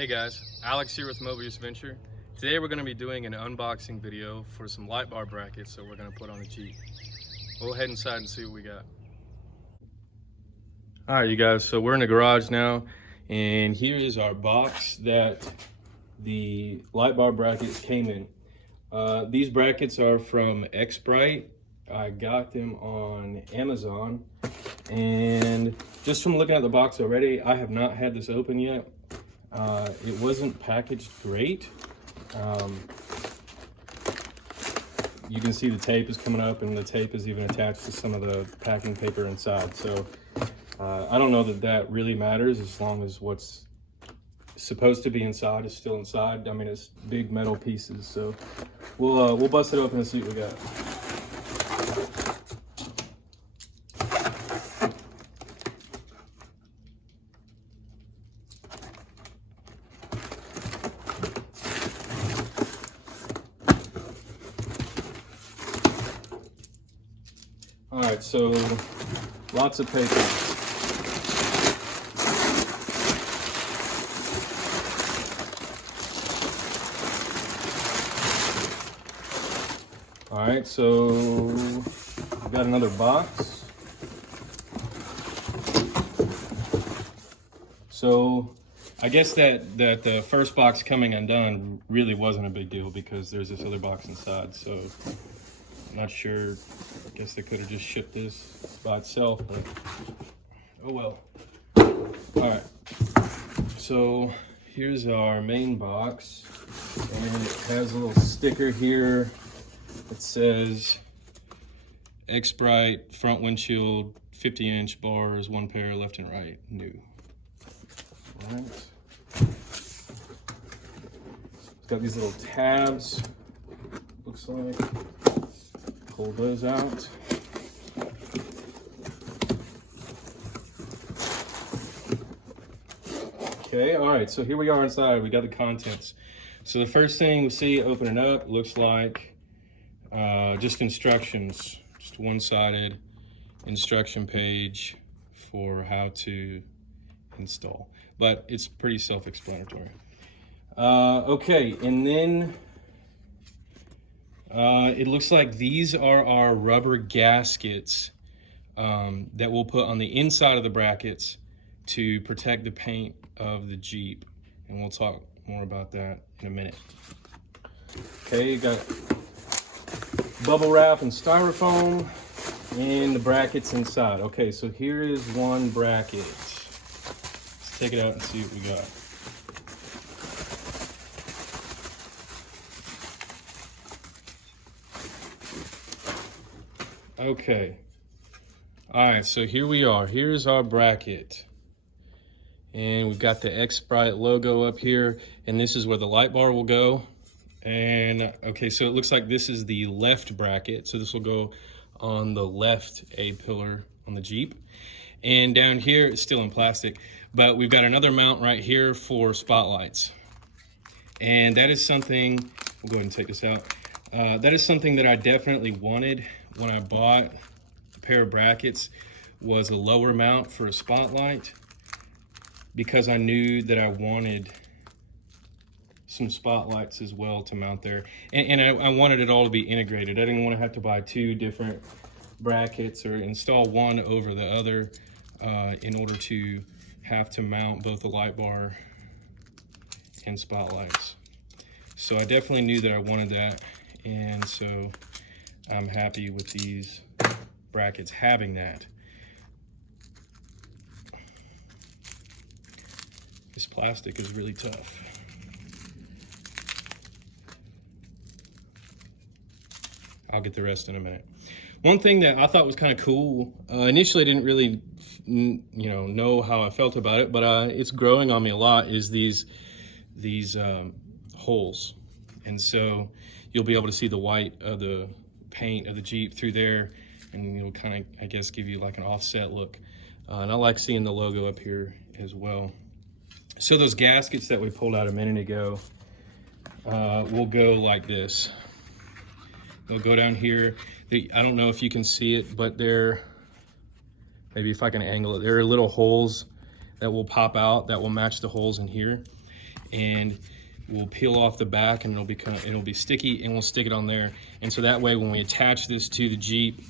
Hey guys, Alex here with Mobius Venture. Today we're going to be doing an unboxing video for some light bar brackets that we're going to put on the Jeep. We'll head inside and see what we got. Alright you guys, so we're in the garage now, and here is our box that the light bar brackets came in. These brackets are from Xprite. I got them on Amazon, and just from looking at the box already, I have not had this open yet. It wasn't packaged great. You can see the tape is coming up, and the tape is even attached to some of the packing paper inside. So I don't know that that really matters as long as what's supposed to be inside is still inside. I mean, it's big metal pieces. So we'll bust it open and see what we got. All right, so lots of paper. All right, so I've got another box. So I guess that the first box coming undone really wasn't a big deal because there's this other box inside. So I'm not sure. I guess they could have just shipped this by itself, but oh well. All right, so here's our main box, and it has a little sticker here that says Xprite front windshield 50-inch bars, 1 pair left and right, new. All right. It's got these little tabs, looks like. Pull those out. Okay, all right, so here we are inside. We got the contents. So the first thing we see opening up looks like just instructions, just one-sided instruction page for how to install, but it's pretty self-explanatory. Okay, and then it looks like these are our rubber gaskets that we'll put on the inside of the brackets to protect the paint of the Jeep. And we'll talk more about that in a minute. Okay, you got bubble wrap and styrofoam and the brackets inside. Okay, so here is one bracket. Let's take it out and see what we got. Okay, all right, so here we are. Here's our bracket, and we've got the Xprite logo up here, and this is where the light bar will go. And okay, so it looks like this is the left bracket, so this will go on the left A-pillar on the Jeep. And down here, it's still in plastic, but we've got another mount right here for spotlights. And that is something, we'll go ahead and take this out. That is something that I definitely wanted when I bought a pair of brackets, was a lower mount for a spotlight, because I knew that I wanted some spotlights as well to mount there. And I wanted it all to be integrated. I didn't want to have to buy two different brackets or install one over the other in order to have to mount both the light bar and spotlights. So I definitely knew that I wanted that, and so I'm happy with these brackets having that. This plastic is really tough. I'll get the rest in a minute. One thing that I thought was kind of cool, initially I didn't really know how I felt about it, but it's growing on me a lot, is these holes. And so you'll be able to see the white of the paint of the Jeep through there, and it'll kind of, I guess, give you like an offset look. And I like seeing the logo up here as well. So those gaskets that we pulled out a minute ago will go like this. They'll go down here. I don't know if you can see it, but they're, maybe if I can angle it, there are little holes that will pop out that will match the holes in here. and we'll peel off the back, and it'll be sticky, and we'll stick it on there. And so that way, when we attach this to the Jeep,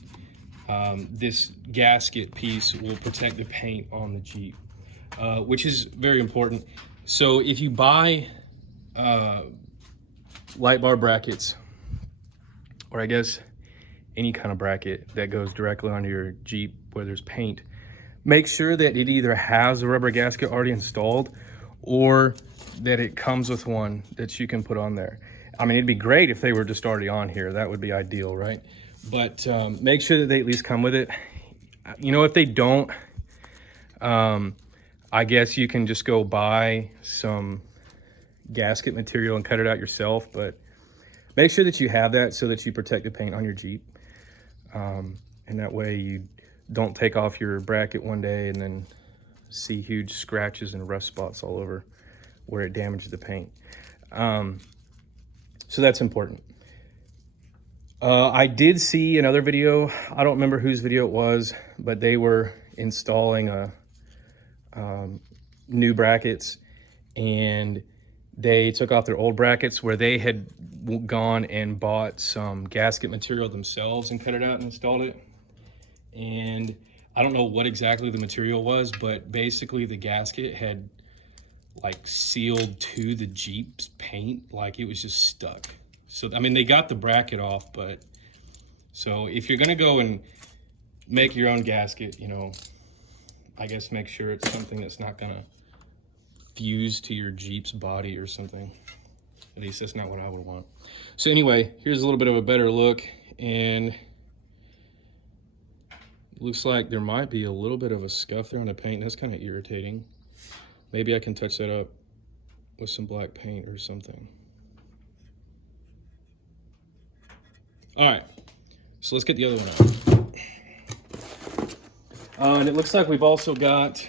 this gasket piece will protect the paint on the Jeep, which is very important. So if you buy light bar brackets, or I guess any kind of bracket that goes directly onto your Jeep where there's paint, make sure that it either has a rubber gasket already installed or that it comes with one that you can put on there. I mean, it'd be great if they were just already on here. That would be ideal, right? But make sure that they at least come with it. You know, if they don't, I guess you can just go buy some gasket material and cut it out yourself, but make sure that you have that so that you protect the paint on your Jeep. And that way you don't take off your bracket one day and then see huge scratches and rust spots all over where it damaged the paint. So that's important. I did see another video. I don't remember whose video it was, but they were installing new brackets, and they took off their old brackets where they had gone and bought some gasket material themselves and cut it out and installed it. And I don't know what exactly the material was, but basically the gasket had like sealed to the Jeep's paint, like it was just stuck. So, I mean, they got the bracket off, but so if you're gonna go and make your own gasket, you know, I guess make sure it's something that's not gonna fuse to your Jeep's body or something. At least that's not what I would want. So anyway, here's a little bit of a better look, and looks like there might be a little bit of a scuff there on the paint. That's kind of irritating. Maybe I can touch that up with some black paint or something. All right, so let's get the other one out. And it looks like we've also got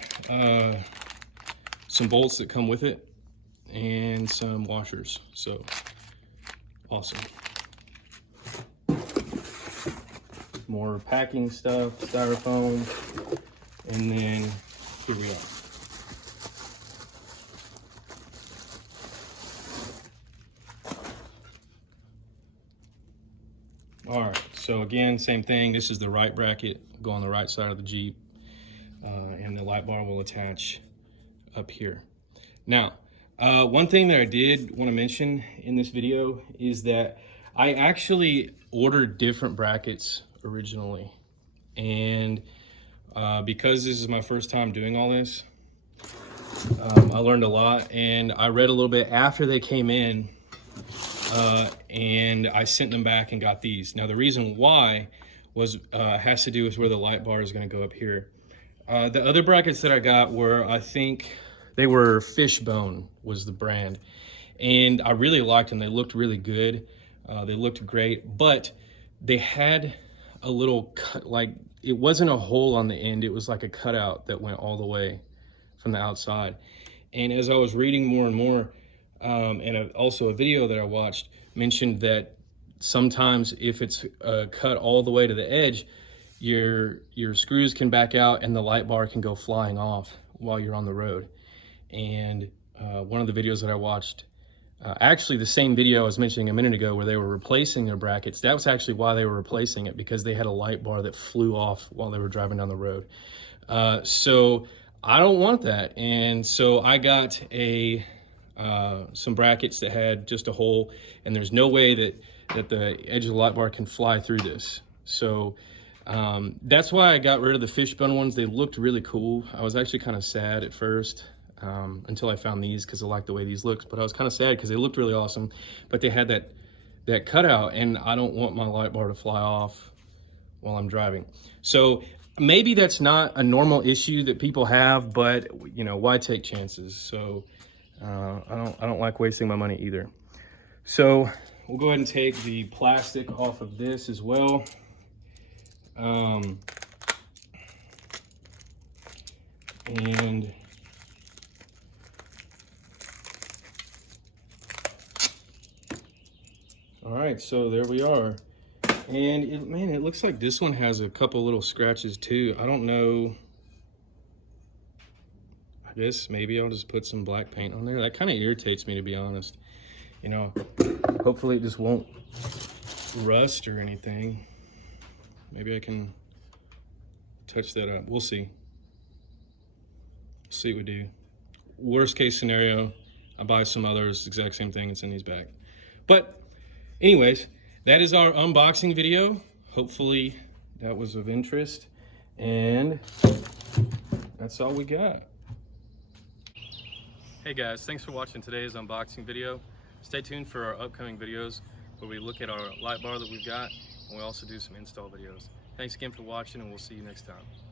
some bolts that come with it and some washers. So awesome. More packing stuff, styrofoam, and then here we are. All right, so again, same thing. This is the right bracket, go on the right side of the Jeep, and the light bar will attach up here. Now, one thing that I did want to mention in this video is that I actually ordered different brackets originally, and because this is my first time doing all this, I learned a lot, and I read a little bit after they came in, and I sent them back and got these. Now the reason why was has to do with where the light bar is going to go up here. The other brackets that I got were, I think they were Fishbone was the brand, and I really liked them. They looked really good. They looked great, but they had a little cut, like it wasn't a hole on the end, it was like a cutout that went all the way from the outside. And as I was reading more and more, and also a video that I watched mentioned that sometimes if it's cut all the way to the edge, your screws can back out and the light bar can go flying off while you're on the road. And one of the videos that I watched, actually the same video I was mentioning a minute ago where they were replacing their brackets, that was actually why they were replacing it, because they had a light bar that flew off while they were driving down the road. So I don't want that, and so I got some brackets that had just a hole, and there's no way that the edge of the light bar can fly through this. So that's why I got rid of the Fishbone ones. They looked really cool. I was actually kind of sad at first until I found these, because I liked the way these looked, but I was kind of sad because they looked really awesome, but they had that cutout, and I don't want my light bar to fly off while I'm driving. So maybe that's not a normal issue that people have, but you know, why take chances? So I don't like wasting my money either. So we'll go ahead and take the plastic off of this as well. And all right, so there we are. And man, it looks like this one has a couple little scratches too. I don't know. I this. Maybe I'll just put some black paint on there. That kind of irritates me, to be honest. You know, hopefully it just won't rust or anything. Maybe I can touch that up. We'll see. See what we do. Worst case scenario, I buy some others, exact same thing, and send these back. But anyways, that is our unboxing video. Hopefully that was of interest, and that's all we got. Hey guys, thanks for watching today's unboxing video. Stay tuned for our upcoming videos where we look at our light bar that we've got, and we also do some install videos. Thanks again for watching, and we'll see you next time.